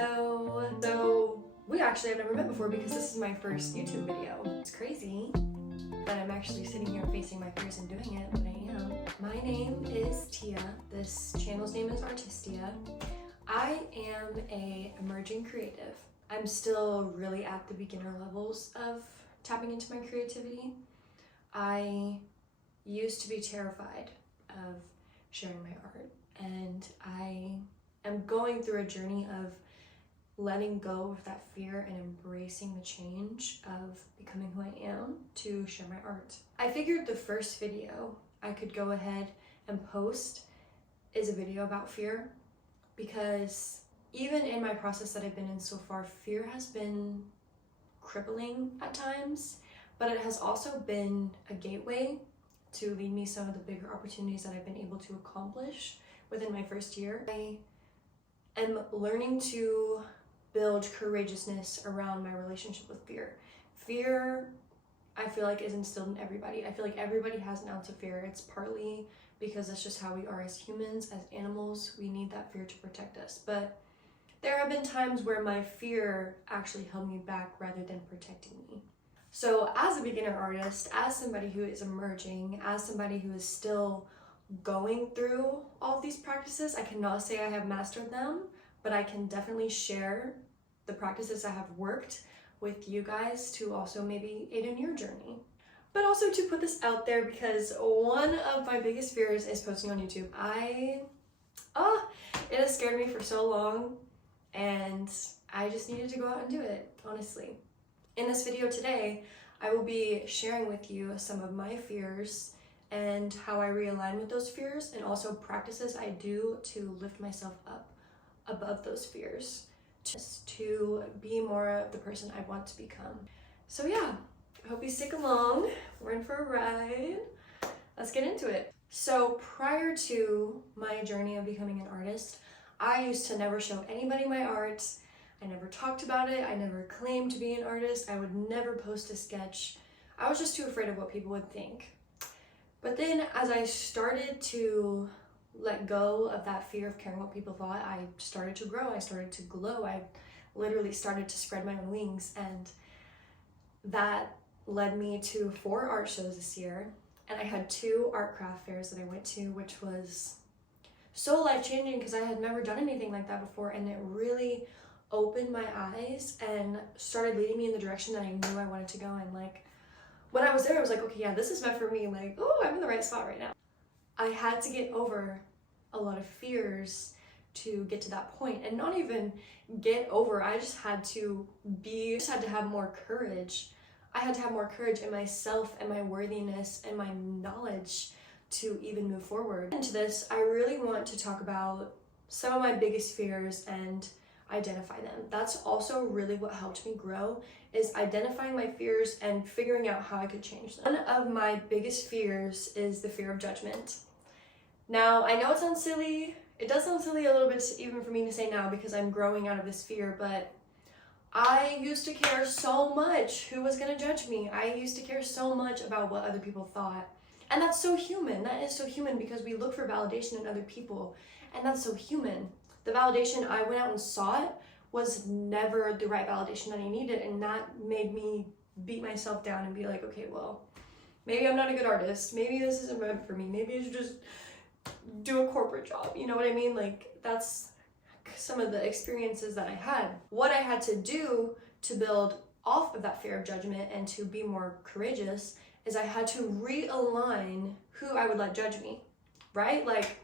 Hello! So, we actually have never met before because this is my first YouTube video. It's crazy that I'm actually sitting here facing my fears and doing it, but I am. My name is Tia. This channel's name is Artis.tiaa. I am an emerging creative. I'm still really at the beginner levels of tapping into my creativity. I used to be terrified of sharing my art, and I am going through a journey of letting go of that fear and embracing the change of becoming who I am to share my art. I figured the first video I could go ahead and post is a video about fear, because even in my process that I've been in so far, fear has been crippling at times, but it has also been a gateway to lead me some of the bigger opportunities that I've been able to accomplish within my first year. I am learning to build courageousness around my relationship with fear. Fear, I feel like, is instilled in everybody. I feel like everybody has an ounce of fear. It's partly because that's just how we are as humans, as animals. We need that fear to protect us. But there have been times where my fear actually held me back rather than protecting me. So as a beginner artist, as somebody who is emerging, as somebody who is still going through all of these practices, I cannot say I have mastered them, but I can definitely share the practices I have worked with you guys to also maybe aid in your journey. But also to put this out there, because one of my biggest fears is posting on YouTube. It has scared me for so long, and I just needed to go out and do it, honestly. In this video today, I will be sharing with you some of my fears and how I realign with those fears, and also practices I do to lift myself up above those fears, just to be more of the person I want to become. So yeah, I hope you stick along. We're in for a ride. Let's get into it. So prior to my journey of becoming an artist, I used to never show anybody my art. I never talked about it. I never claimed to be an artist. I would never post a sketch. I was just too afraid of what people would think. But then as I started to let go of that fear of caring what people thought, I started to grow. I started to glow. I literally started to spread my own wings, and that led me to 4 art shows this year. And I had 2 art craft fairs that I went to, which was so life-changing because I had never done anything like that before, and it really opened my eyes and started leading me in the direction that I knew I wanted to go. And like, when I was there, I was like, okay, yeah, this is meant for me. Like, oh, I'm in the right spot right now. I had to get over a lot of fears to get to that point, and not even get over. I just had to have more courage. I had to have more courage in myself and my worthiness and my knowledge to even move forward. Into this, I really want to talk about some of my biggest fears and identify them. That's also really what helped me grow, is identifying my fears and figuring out how I could change them. One of my biggest fears is the fear of judgment. Now, I know it sounds silly. It does sound silly a little bit even for me to say now, because I'm growing out of this fear, but I used to care so much who was gonna judge me. I used to care so much about what other people thought. And that's so human. That is so human, because we look for validation in other people, and that's so human. The validation I went out and sought was never the right validation that I needed, and that made me beat myself down and be like, okay, well, maybe I'm not a good artist. Maybe this isn't meant for me. Maybe I should just do a corporate job. You know what I mean? Like, that's some of the experiences that I had. What I had to do to build off of that fear of judgment and to be more courageous is I had to realign who I would let judge me, right? Like,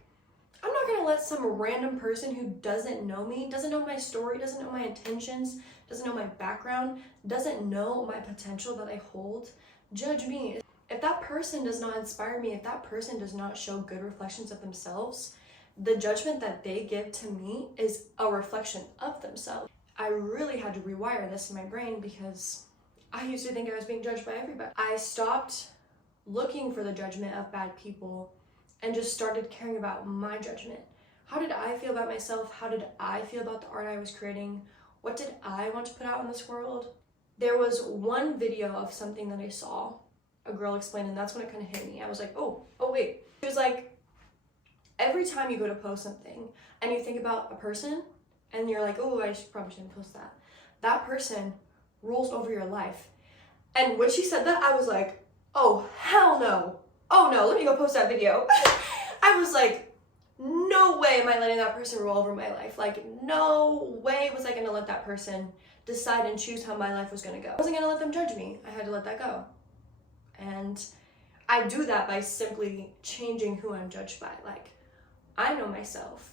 I'm not gonna let some random person who doesn't know me, doesn't know my story, doesn't know my intentions, doesn't know my background, doesn't know my potential that I hold, judge me. If that person does not inspire me, if that person does not show good reflections of themselves, the judgment that they give to me is a reflection of themselves. I really had to rewire this in my brain, because I used to think I was being judged by everybody. I stopped looking for the judgment of bad people and just started caring about my judgment. How did I feel about myself? How did I feel about the art I was creating? What did I want to put out in this world? There was one video of something that I saw a girl explain, and that's when it kind of hit me. I was like, oh wait. It was like, every time you go to post something and you think about a person and you're like, oh, probably shouldn't post that. That person rules over your life. And when she said that, I was like, oh, hell no. Oh no, let me go post that video. I was like, no way am I letting that person rule over my life. Like, no way was I gonna let that person decide and choose how my life was gonna go. I wasn't gonna let them judge me. I had to let that go. And I do that by simply changing who I'm judged by. Like, I know myself.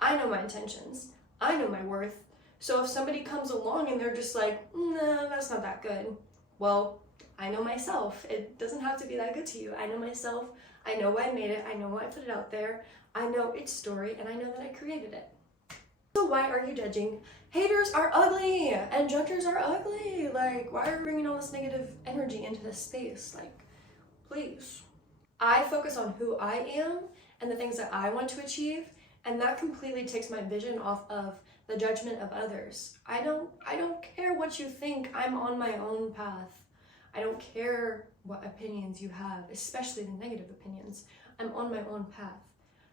I know my intentions. I know my worth. So if somebody comes along and they're just like, no, that's not that good. Well, I know myself. It doesn't have to be that good to you. I know myself. I know why I made it. I know why I put it out there. I know its story, and I know that I created it. So why are you judging? Haters are ugly, and judgers are ugly. Like, why are you bringing all this negative energy into this space? Like, please. I focus on who I am and the things that I want to achieve, and that completely takes my vision off of the judgment of others. I don't care what you think. I'm on my own path. I don't care what opinions you have, especially the negative opinions. I'm on my own path.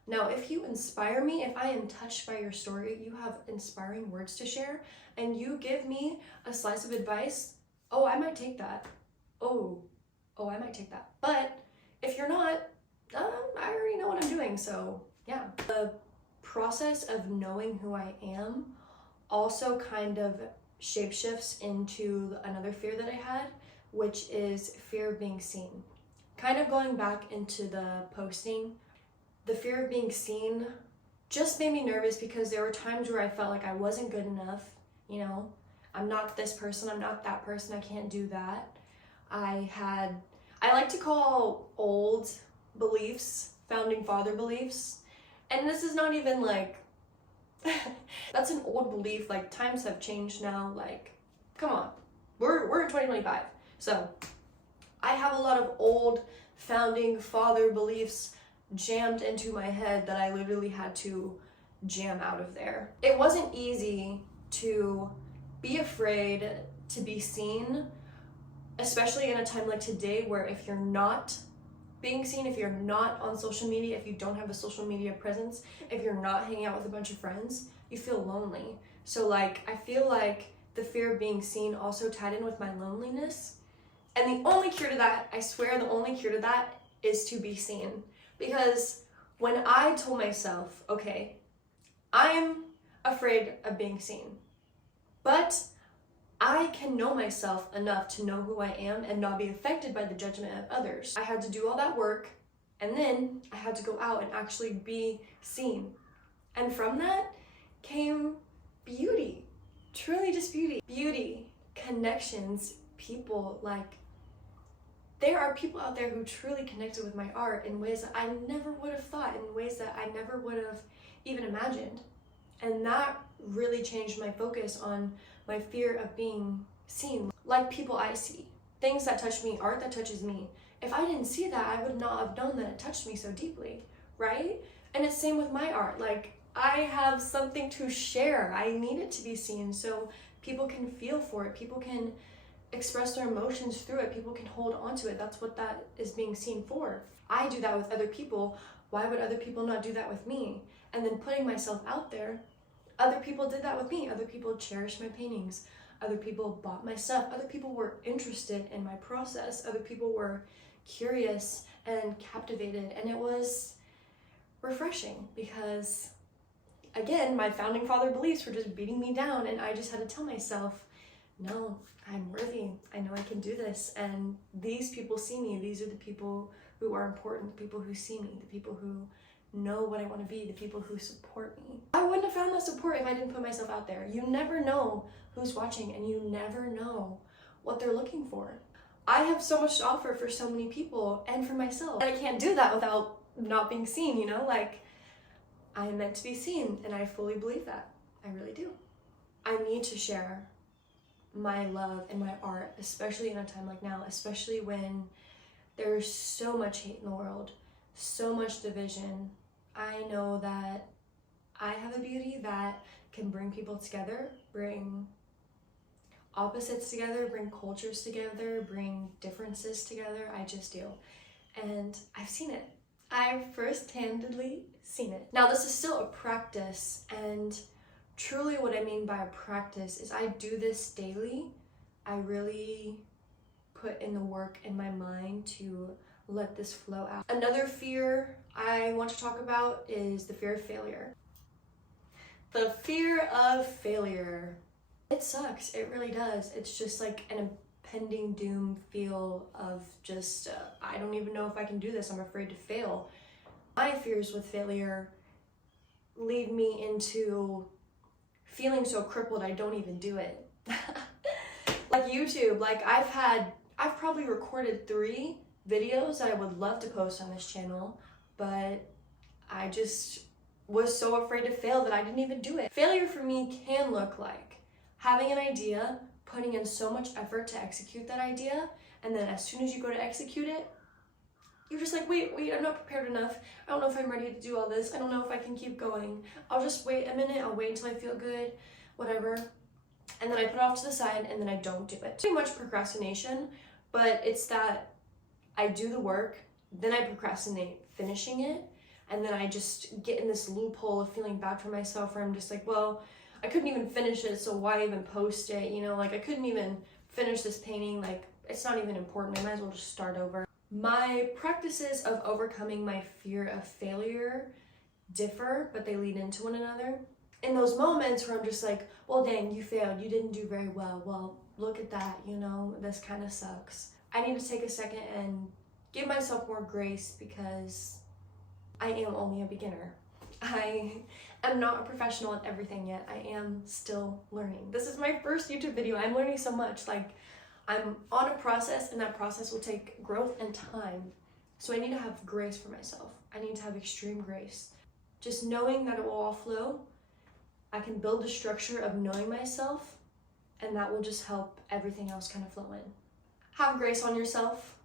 Now, if you inspire me, if I am touched by your story, you have inspiring words to share, and you give me a slice of advice, oh, I might take that. Oh, I might take that. But if you're not, I already know what I'm doing, so yeah. The process of knowing who I am also kind of shapeshifts into another fear that I had, which is fear of being seen. Kind of going back into the posting, the fear of being seen just made me nervous because there were times where I felt like I wasn't good enough. You know, I'm not this person, I'm not that person, I can't do that. I like to call old beliefs founding father beliefs. And this is not even like, that's an old belief. Like, times have changed now. Like, come on, we're in 2025. So I have a lot of old founding father beliefs jammed into my head that I literally had to jam out of there. It wasn't easy to be afraid to be seen, especially in a time like today where if you're not being seen, if you're not on social media, if you don't have a social media presence, if you're not hanging out with a bunch of friends, you feel lonely. So like, I feel like the fear of being seen also tied in with my loneliness. And the only cure to that, I swear the only cure to that is to be seen. Because when I told myself, okay, I'm afraid of being seen, but I can know myself enough to know who I am and not be affected by the judgment of others. I had to do all that work, and then I had to go out and actually be seen. And from that came beauty, truly just beauty. Beauty, connections, people. Like, there are people out there who truly connected with my art in ways that I never would have thought, in ways that I never would have even imagined. And that really changed my focus on my fear of being seen. Like people I see, things that touch me, art that touches me. If I didn't see that, I would not have known that it touched me so deeply, right? And it's same with my art. Like, I have something to share. I need it to be seen so people can feel for it. People can express their emotions through it. People can hold on to it. That's what that is being seen for. I do that with other people. Why would other people not do that with me? And then putting myself out there, other people did that with me. Other people cherished my paintings. Other people bought my stuff. Other people were interested in my process. Other people were curious and captivated. And it was refreshing because, again, my founding father beliefs were just beating me down, and I just had to tell myself, no, I'm worthy. I know I can do this. And these people see me. These are the people who are important, the people who see me, the people who know what I want to be, the people who support me. I wouldn't have found that support if I didn't put myself out there. You never know who's watching, and you never know what they're looking for. I have so much to offer for so many people and for myself. And I can't do that without not being seen, you know? Like, I am meant to be seen, and I fully believe that. I really do. I need to share my love and my art, especially in a time like now, especially when there's so much hate in the world, so much division. I know that I have a beauty that can bring people together, bring opposites together, bring cultures together, bring differences together. I just do. And I've seen it. I've first-handedly seen it. Now, this is still a practice, and truly what I mean by a practice is I do this daily. I really put in the work in my mind to let this flow out. Another fear I want to talk about is the fear of failure. The fear of failure. It sucks, it really does. It's just like an impending doom feel of just, I don't even know if I can do this, I'm afraid to fail. My fears with failure lead me into feeling so crippled I don't even do it. Like YouTube, like I've probably recorded 3 videos that I would love to post on this channel, but I just was so afraid to fail that I didn't even do it. Failure for me can look like having an idea, putting in so much effort to execute that idea, and then as soon as you go to execute it, you're just like, wait, I'm not prepared enough. I don't know if I'm ready to do all this. I don't know if I can keep going. I'll just wait a minute. I'll wait until I feel good, whatever. And then I put it off to the side and then I don't do it. Pretty much procrastination, but it's that I do the work, then I procrastinate finishing it, and then I just get in this loophole of feeling bad for myself where I'm just like, well, I couldn't even finish it, so why even post it? You know, like I couldn't even finish this painting. Like it's not even important. I might as well just start over. My practices of overcoming my fear of failure differ, but they lead into one another. In those moments where I'm just like, well, dang, you failed, you didn't do very well. Well, look at that, you know, this kind of sucks. I need to take a second and give myself more grace because I am only a beginner. I am not a professional at everything yet. I am still learning. This is my first YouTube video. I'm learning so much. Like, I'm on a process, and that process will take growth and time. So I need to have grace for myself. I need to have extreme grace. Just knowing that it will all flow, I can build a structure of knowing myself, and that will just help everything else kind of flow in. Have grace on yourself.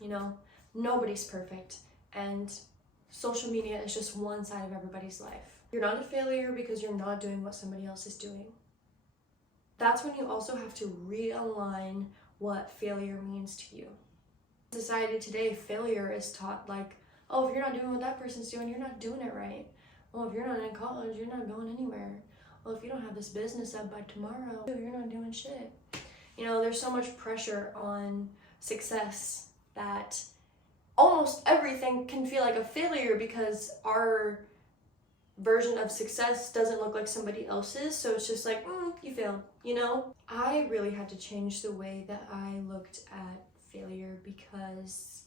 You know, nobody's perfect, and social media is just one side of everybody's life. You're not a failure because you're not doing what somebody else is doing. That's when you also have to realign what failure means to you. In society today, failure is taught like, oh, if you're not doing what that person's doing, you're not doing it right. Well, if you're not in college, you're not going anywhere. Well, if you don't have this business up by tomorrow, you're not doing shit. You know, there's so much pressure on success that almost everything can feel like a failure because our version of success doesn't look like somebody else's, so it's just like, you failed, you know? I really had to change the way that I looked at failure because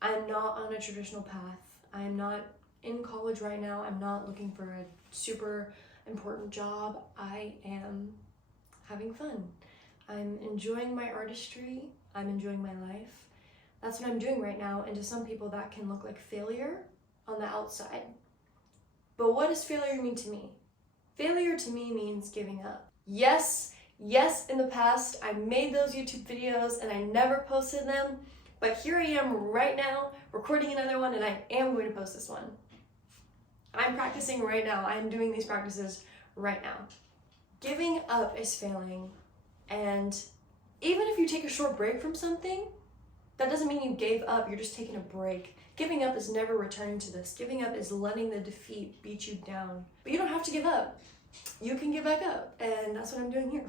I'm not on a traditional path. I'm not in college right now. I'm not looking for a super important job. I am having fun. I'm enjoying my artistry. I'm enjoying my life. That's what I'm doing right now, and to some people that can look like failure on the outside. But what does failure mean to me? Failure to me means giving up. Yes, in the past, I made those YouTube videos and I never posted them, but here I am right now recording another one, and I am going to post this one. I'm practicing right now. I'm doing these practices right now. Giving up is failing, and even if you take a short break from something, that doesn't mean you gave up, you're just taking a break. Giving up is never returning to this. Giving up is letting the defeat beat you down. But you don't have to give up. You can get back up, and that's what I'm doing here.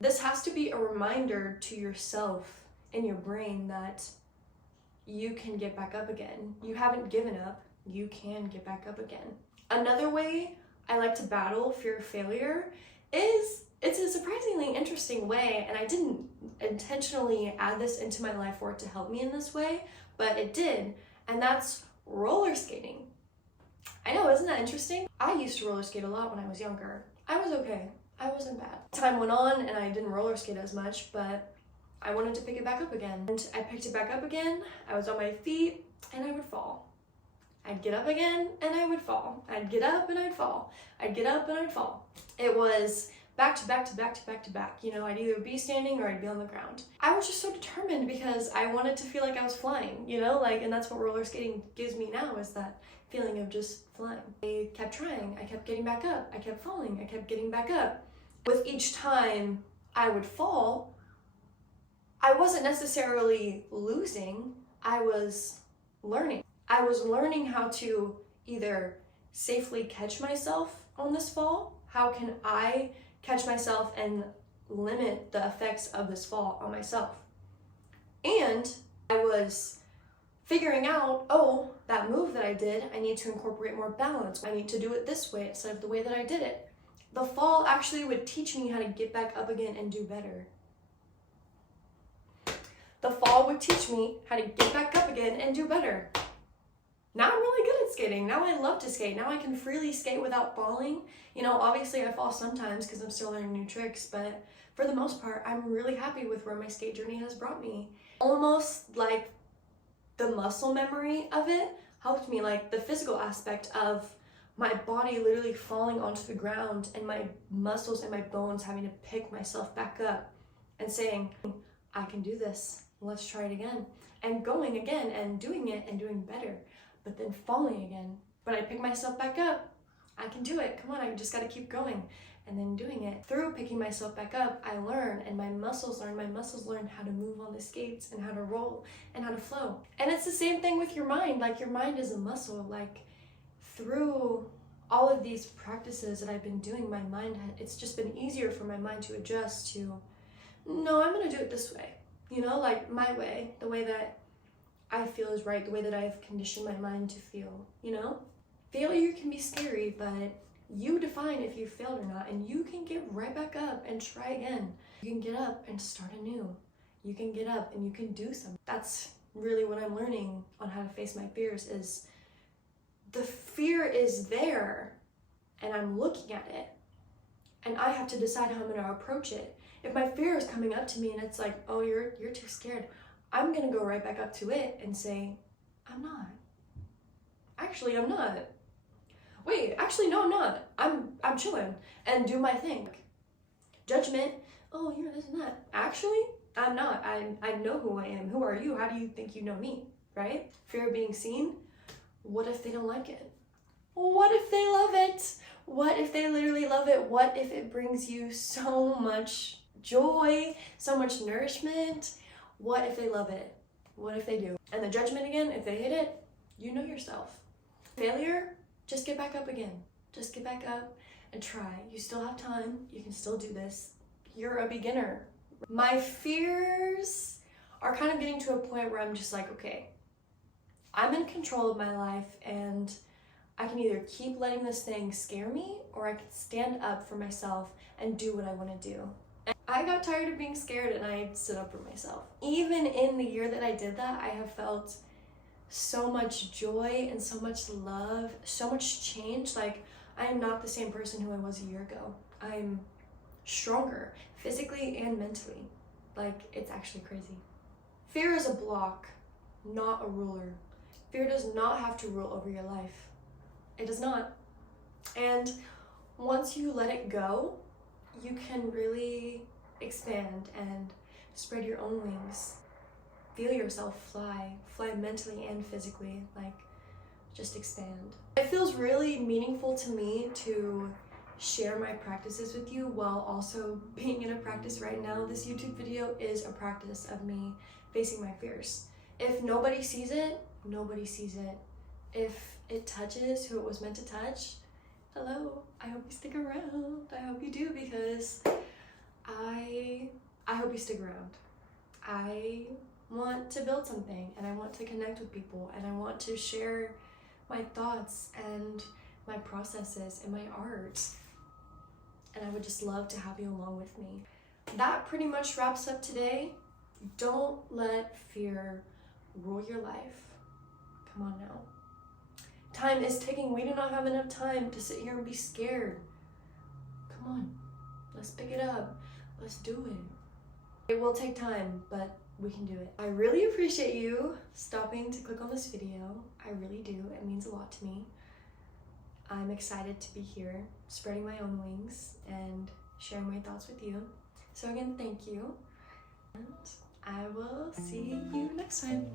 This has to be a reminder to yourself in your brain that you can get back up again. You haven't given up, you can get back up again. Another way I like to battle fear of failure is, it's a surprisingly interesting way, and I didn't intentionally add this into my life for it to help me in this way, but it did, and that's roller skating. I know, isn't that interesting? I used to roller skate a lot when I was younger. I was okay. I wasn't bad. Time went on and I didn't roller skate as much, but I wanted to pick it back up again. And I picked it back up again, I was on my feet, and I would fall. I'd get up again, and I would fall. I'd get up and I'd fall. I'd get up and I'd fall. It was back to back to back to back to back. You know, I'd either be standing or I'd be on the ground. I was just so determined because I wanted to feel like I was flying, you know, like, and that's what roller skating gives me now, is that feeling of just flying. I kept trying, I kept getting back up, I kept falling, I kept getting back up. With each time I would fall, I wasn't necessarily losing, I was learning. I was learning how to either safely catch myself on this fall? How can I catch myself and limit the effects of this fall on myself? And I was figuring out, oh, that move that I did, I need to incorporate more balance. I need to do it this way instead of the way that I did it. The fall actually would teach me how to get back up again and do better. The fall would teach me how to get back up again and do better. Now I'm really good at skating. Now I love to skate. Now I can freely skate without falling. You know, obviously I fall sometimes because I'm still learning new tricks, but for the most part, I'm really happy with where my skate journey has brought me. Almost like the muscle memory of it helped me, like the physical aspect of my body literally falling onto the ground and my muscles and my bones having to pick myself back up and saying, I can do this, let's try it again. And going again and doing it and doing better, but then falling again. But I pick myself back up, I can do it, come on, I just gotta keep going. And then doing it. Through picking myself back up, I learn, and my muscles learn how to move on the skates and how to roll and how to flow. And it's the same thing with your mind. Like, your mind is a muscle. Like, through all of these practices that I've been doing, my mind, it's just been easier for my mind to adjust to, no, I'm gonna do it this way. You know, like my way, the way that I feel is right, the way that I've conditioned my mind to feel, you know? Failure can be scary, but you define if you failed or not, and you can get right back up and try again. You can get up and start anew. You can get up and you can do something. That's really what I'm learning on how to face my fears, is the fear is there and I'm looking at it and I have to decide how I'm going to approach it. If my fear is coming up to me and it's like, oh, you're too scared, I'm going to go right back up to it and say, I'm not. Actually, I'm not. Wait, actually, no, I'm not. I'm chilling and do my thing. Judgment, oh, you're this and that. Actually, I'm not. I know who I am. Who are you? How do you think you know me, right? Fear of being seen. What if they don't like it? What if they love it? What if they literally love it? What if it brings you so much joy, so much nourishment? What if they love it? What if they do? And the judgment again, if they hate it, you know yourself. Failure, just get back up again. Just get back up and try. You still have time. You can still do this. You're a beginner. My fears are kind of getting to a point where I'm just like, okay, I'm in control of my life and I can either keep letting this thing scare me or I can stand up for myself and do what I want to do. And I got tired of being scared and I stood up for myself. Even in the year that I did that, I have felt so much joy and so much love, so much change. Like, I am not the same person who I was a year ago. I'm stronger physically and mentally. Like, it's actually crazy. Fear is a block, not a ruler. Fear does not have to rule over your life. It does not. And once you let it go, you can really expand and spread your own wings. Feel yourself fly mentally and physically, like, just expand. It feels really meaningful to me to share my practices with you while also being in a practice right now. This YouTube video is a practice of me facing my fears. If nobody sees it, nobody sees it. If it touches who it was meant to touch, hello, I hope you stick around. I hope you do, because I hope you stick around. I want to build something and I want to connect with people and I want to share my thoughts and my processes and my art. And I would just love to have you along with me. That pretty much wraps up today. Don't let fear rule your life. Come on now. Time is ticking. We do not have enough time to sit here and be scared. Come on, let's pick it up. Let's do it. It will take time, but we can do it. I really appreciate you stopping to click on this video. I really do. It means a lot to me. I'm excited to be here, spreading my own wings and sharing my thoughts with you. So again, thank you. And I will see you next time.